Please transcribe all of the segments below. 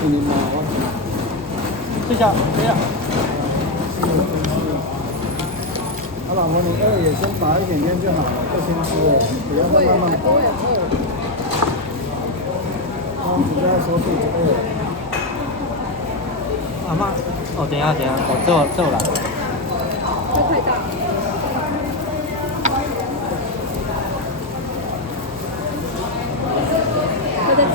给你买，这下这样。他老婆，你饿也先拔一点点就好了，不先吃了，不要再慢慢拔。他们不要说肚子饿。阿妈，哦，等一下，我这我来。这太大。他在吃。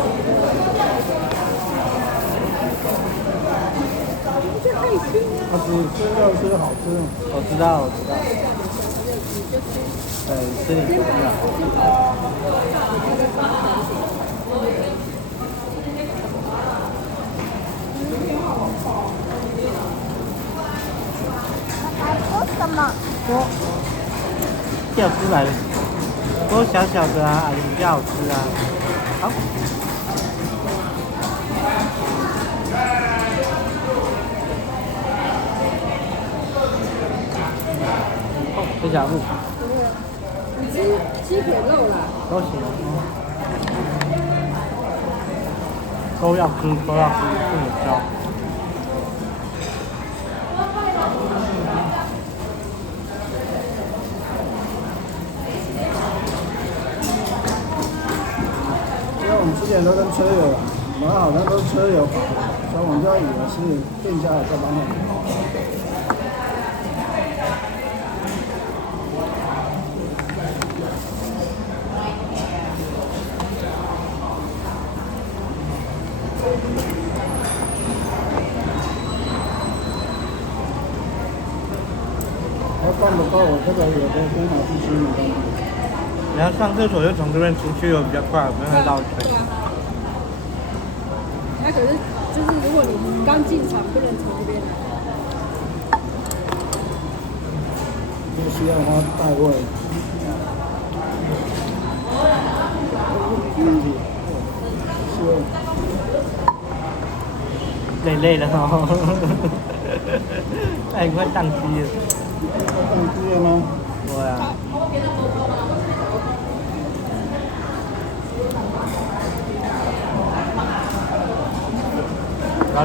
这太轻了。他吃肉吃好吃。我知道。对，吃点东西啊。说什么？说掉出来了，都小小的啊，比较好吃啊。好。哦，这家路。你吃鸡腿肉啦？都行都要吃，不能挑。因为我们之前都跟车友买好像都是车友跑，所以我们就要以为是店家在帮我们。饭不够，我这个有的先拿去吃没关系。你要上厕所就从这边出去，比较快，不用绕圈。对啊。那可是就是如果你刚进场，不能从这边来。就需要他带位。累了哦。哎，快宕机了。宕机了吗？对啊。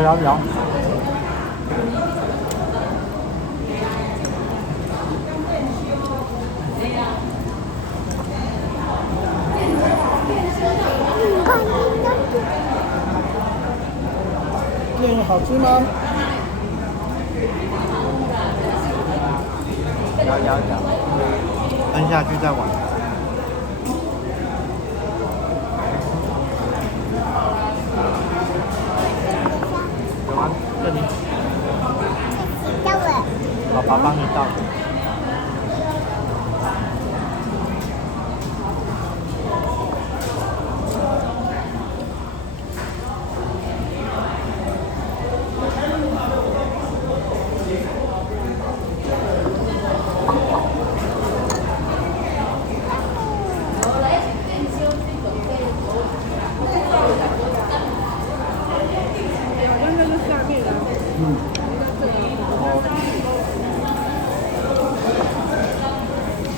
摇。面好吃吗？摇，摁下去再玩。有吗？这里。到了。爸爸帮你倒。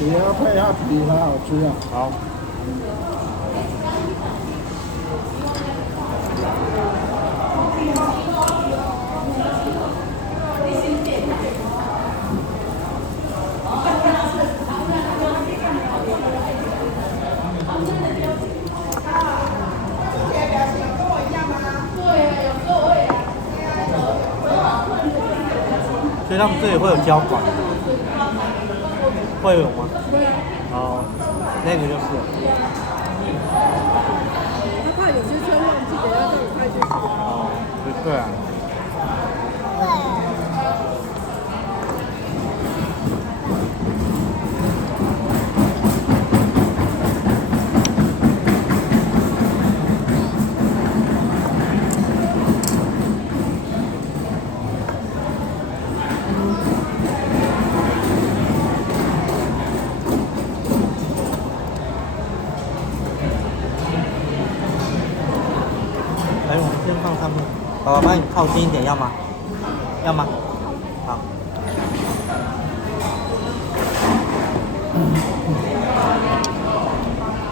也要配下皮才好吃啊。好。所以他们这里会有交管，会有吗？会啊。哦，那个就是。他怕有些车忘记得要带你开进去。哦，对啊。哎，我们先放上面。爸爸帮你靠近一点，要吗？要吗？好。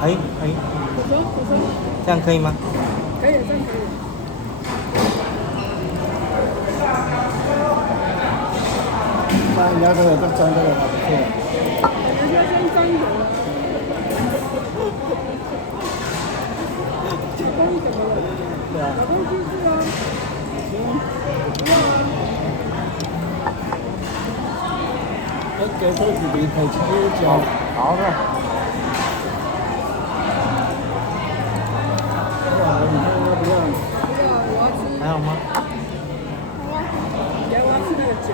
哎，我说，这样可以吗？可以，这样可以。人家这个沾这个还不错。人家先沾油了。老公怎么了？对啊。老公继续啊。不要啊。给这几笔可以吃椒。好的。你看要不要？不要，我要吃。还有吗？你要不要吃那个饺？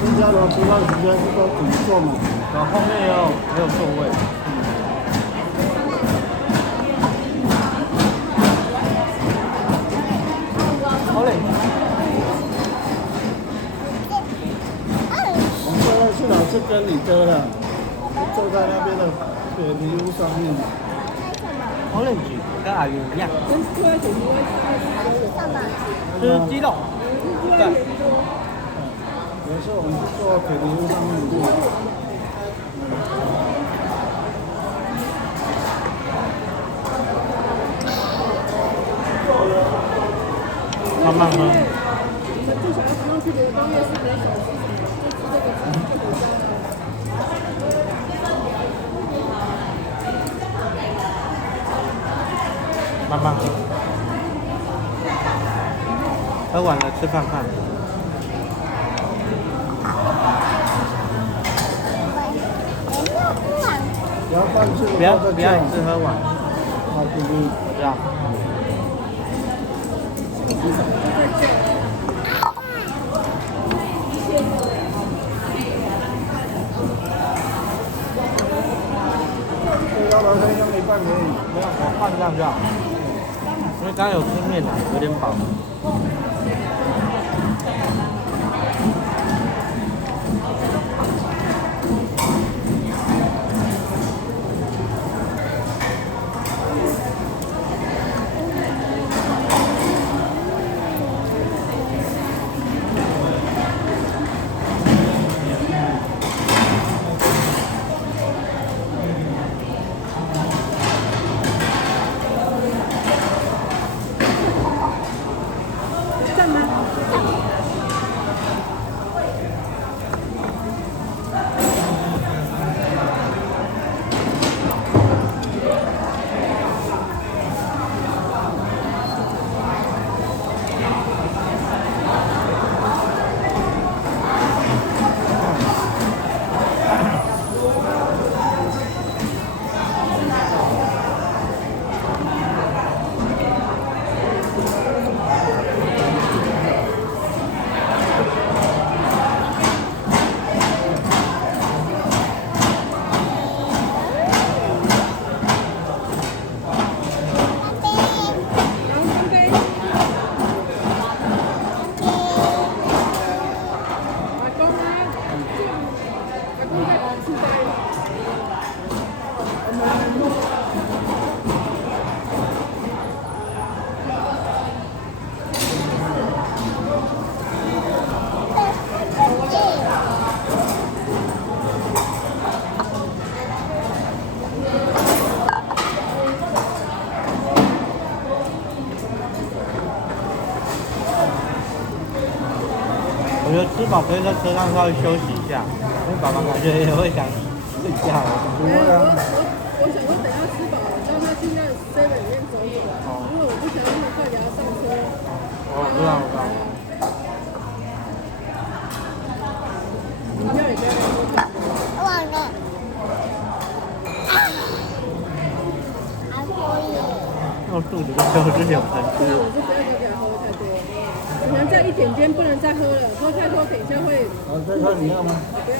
增加了吃饭时间，是说怎么做嘛？然后后面没有座位。好嘞。我们现在是老是跟你哥的，坐在那边的铁皮屋上面。Orange 跟阿云一样。跟坐在铁皮屋上面吃鸡肉。对。有时候我们是坐铁皮屋上面住。慢慢喝。我们就想要不用去流东夜市没想吃什么，就吃这个吃就回家了。慢慢喝。喝完了吃饭饭。不要放弃，不要一直喝完。好，弟弟，这样。要不然先用一半给你，不要，我换这样就好。因为刚刚有吃面了，有点饱。我觉得吃饱可以在车上稍微休息一下，因为爸爸感觉也会想睡觉。我想说等下吃饱了，让他去那7-Eleven里面走走，因为我不想那么快给他上车。我知道。你要也不要喝。忘了。还可以。我肚子都是有声对啊，我就不要再给他喝太多。可能再一点点不能再喝了，喝太多等一下会。好，再喝你要吗？不要。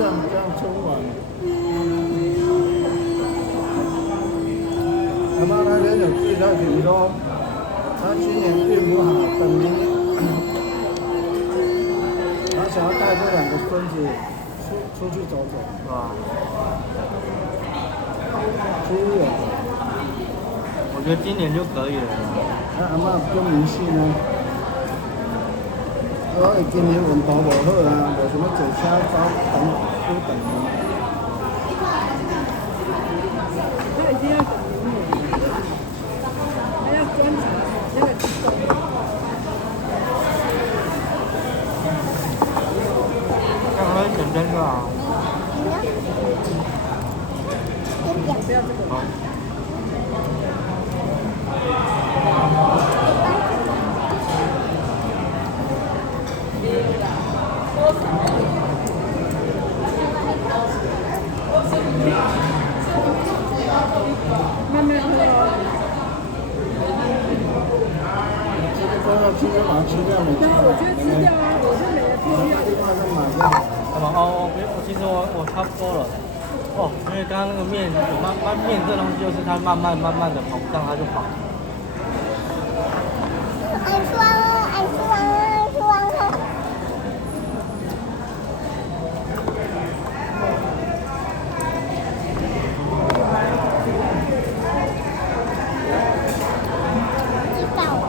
像这样春晚。阿妈那天有寄到群说，她今年运不好，等明年，她想要带这2个孙子出去走走，是吧？出远。我觉得今年就可以了。那阿妈不迷信啊。我今年运途无好啊，无想要坐车走等啊。他已经要等明年了，还要观察那个走。看他整真就好。不要这个。好。慢慢喝哦。都要吃就把它吃掉了。对啊，我觉得吃掉啊，我就没了吃掉。另外再买掉。干嘛？其实我差不多了。哦，因为刚刚那个面面这东西就是它慢慢的膨胀，它就饱。爱吃完了，爱吃完了，爱吃完了。知道了。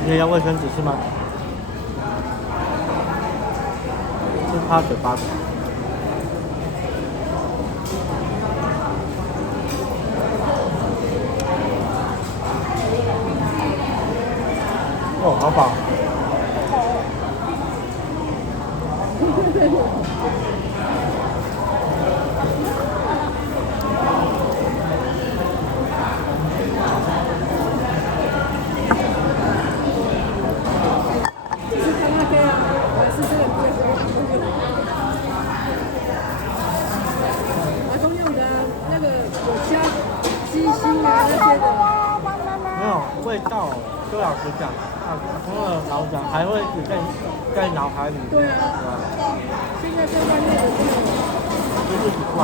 你也要卫生纸是吗？是擦嘴巴的。哦，好饱。没有味道，就老实讲，除了老实讲，还会只在脑海里。对啊，现在在外面的这种，就是一罐。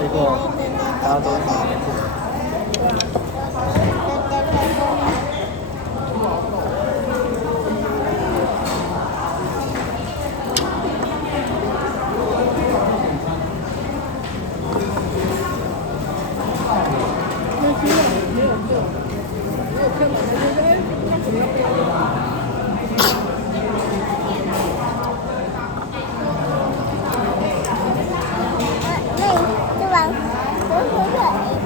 结果大家都那你吃完，我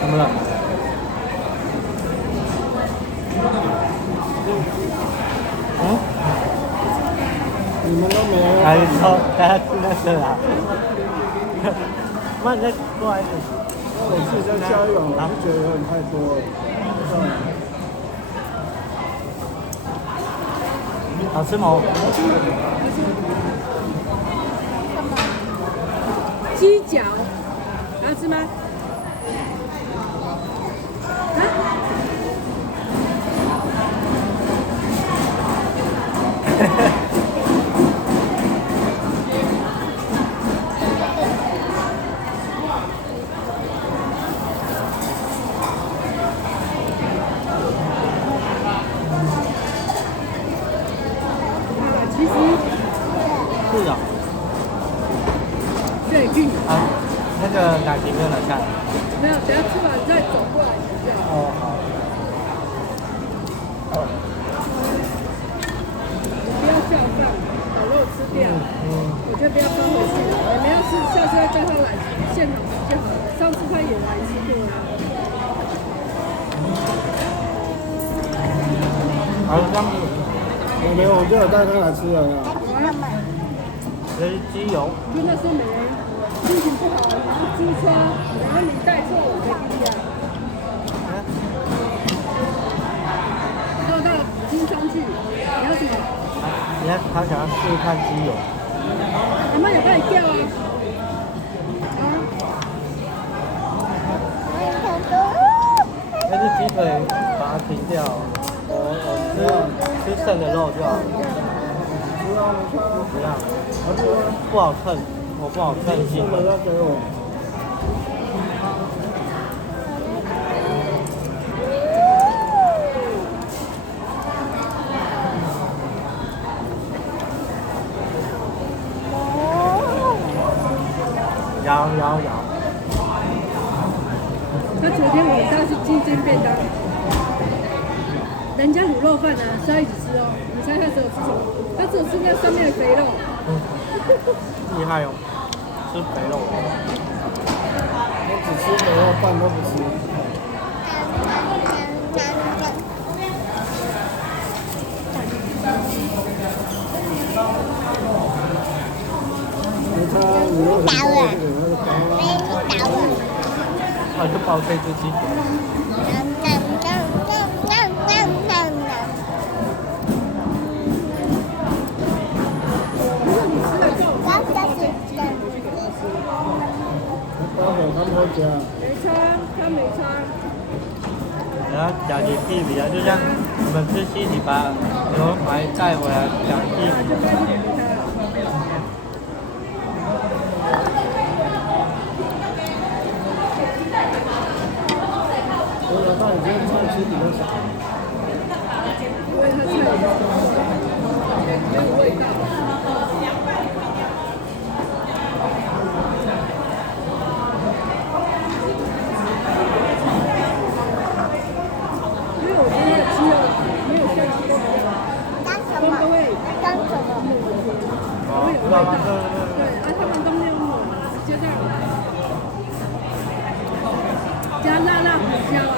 怎么了？嗯？你们都没有。还说大家听那是啦。慢再过来一点。我自己在家用，我就觉得有点太多了。算了。好吃吗？鸡脚，好吃吗？啊？其实是啊。对，运啊，那个奶瓶没有拿下。没有，等下吃完再走过来吃掉。哦，好。你不要下饭，把肉吃掉。我就不要搬回去了。你们要是下次再带他来现场吃就好了。上次他也来吃过了。好，这样子。我没有，我就有带他来吃了呀。这是鸡油。就那时候没心情不好，你是租车，然后你带错我的地啊。然后到金商去，你要什么？你看他想要试试看鸡油。阿妈有帮你调啊。啊？但是鸡腿把它停掉，我吃剩的肉就好了。不要，不好称，我不好称新闻。要给我。摇。他昨天晚上是鸡精便当，人家卤肉饭啊是要一起吃哦。你猜他只有吃什么？他只有吃那上面的肥肉。厉害哦，吃肥肉。我只吃肥肉，饭都不吃。他你又很多这个那个包。啊，就包这只鸡腿。包给他们家。没差，他没差。然后夹起屁皮啊，就像我们吃西体把牛排带回来夹屁皮。就不要去理他。我老大已经菜吃比较少。因为他菜没有味道。因为我觉得鸡肉没有像鸡肉一样，都不会哦，知道吗？对。对，他们都没有抹，直接这样加辣胡椒啊。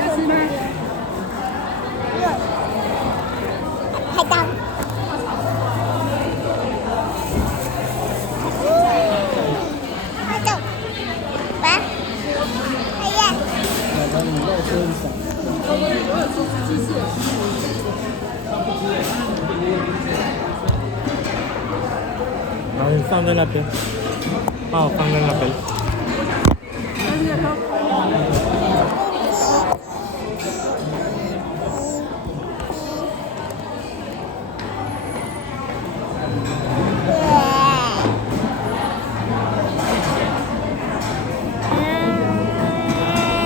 要吃吗？太大。你肉吃很少。我有吃鸡翅。然后你放在那边，帮我放在那边。但是他